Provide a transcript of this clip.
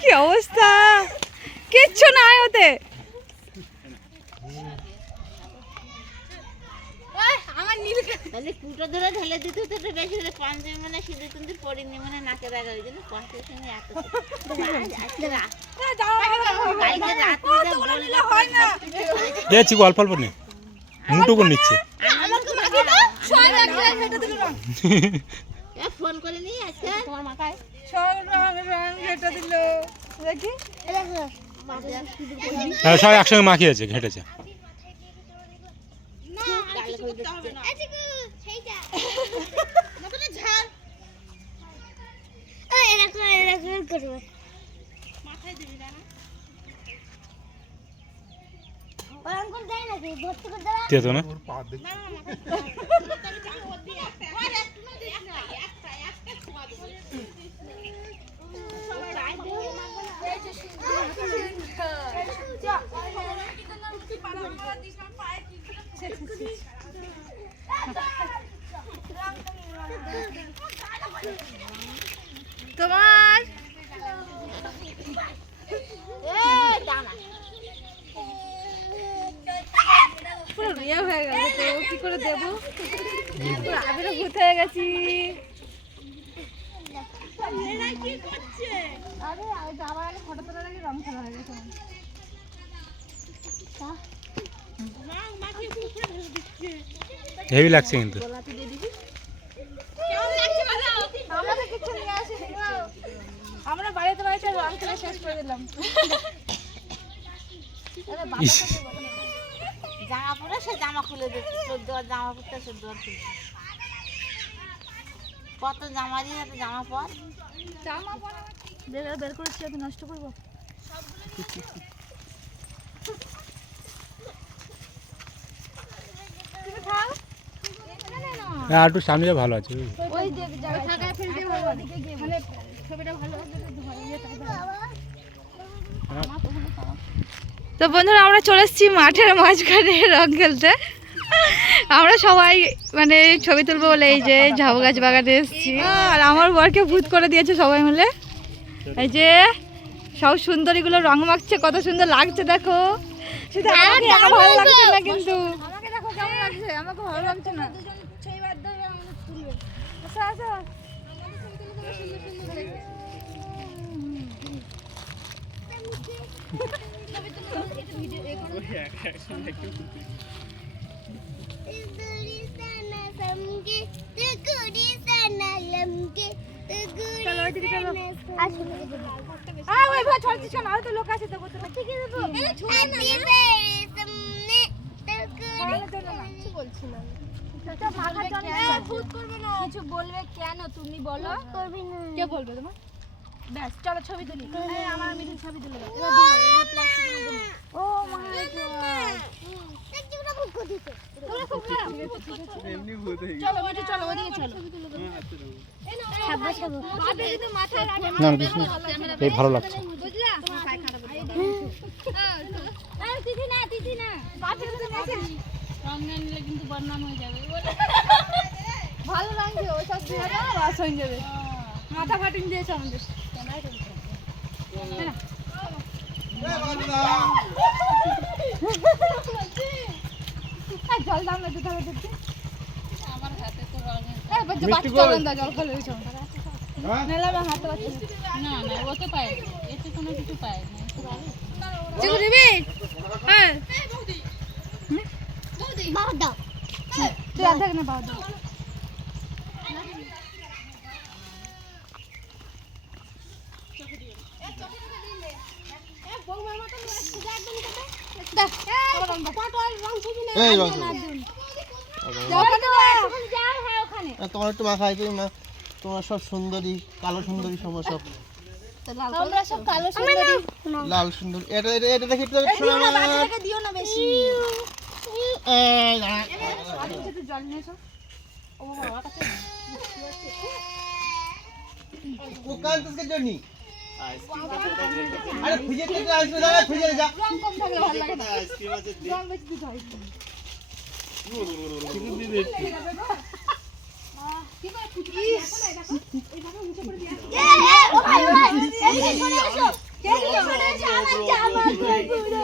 কি অবস্থা, কিচ্ছু নাই ওতে। কুটো ধরে ঢেলে দিত তো বেশি পাঞ্জে মানে সিঁদুর তুন্দুর পড়িনি মানে নাকে দেখা ওই জন্য পাশের সঙ্গে এত অল্প অল্প নেই, মুটুকু নিচ্ছে। ফোন করে নি আজকে তোমার মাথায় সব একসঙ্গে মাখিয়েছে, ঘেটেছে। তো না তোমার পুরো রিয়া হয়ে গেল তো কি করে দেবো, পুরো আবিরে ভূত হয়ে গেছি। হেভি লাগছে কিন্তু। আমরা বাড়িতে বাড়িতে রং খেলে শেষ করে দিলাম। জামা পরে সে জামা খুলে দিচ্ছে, 14 জামা পরতে 14 খুলছে। কত জামা দিয়ে জামা পর বের করেছি, আমি নষ্ট করবো। আর একটু সামনে ভালো আছে। তো বন্ধুরা আমরা চলে এসেছি মাঠের মাঝখানে রং খেলতে। আমরা সবাই মানে ছবি তুলবো বলে এই যে ঝাউ গাছ বাগানে এসেছি, আর আমার বরকে ভূত করে দিয়েছে সবাই মিলে। এই যে সব সুন্দরীগুলো রং মাখছে, কত সুন্দর লাগছে দেখো। শুধু আমাকে ভালো লাগছে না, কিন্তু আমাকে দেখো কেমন লাগছে, আমাকে ভালো লাগছে না। লোক আছে তো কিছু বলবে কেন তুমি বলো, কে বলবে তোমার? ব্যাস চলো ছবি তুলি। আমার মিঠু ছবি তুলে দাও। ও মাই গড, চলো মিঠু চলো ওদিকে চলো। ভালো লাগছে। কিন্তু বদনাম হয়ে যাবে, ভালো লাগছে ওই সব বাস হয়ে যাবে। মাথা ফাটিয়ে দিয়েছে আমাদের। জল দাম না দিতে হবে, আমার হাতে তো জল খালে না না ও তো পায়, এতে কোনো কিছু পায় না। হ্যাঁ তুই আর দেখ না বাবা দাও। তোমার একটু মাখাই, তোমার সব সুন্দরী কালো সুন্দরী সময় সব লাল সুন্দর। এটা এটা দেখি দিও না বেশি। আরে খুঁজে কেটে আসবে দাদা, খুঁজে যা। রং কম থাকলে ভালো লাগে না রং বেশি দিতে হয় কি করে ফুটবে দেখো না দেখো এইভাবে উঁচু করে দিয়ে ও ভাই ভাই এদিকে সরে এসো এদিকে সরে এসো আমার জামা পুরো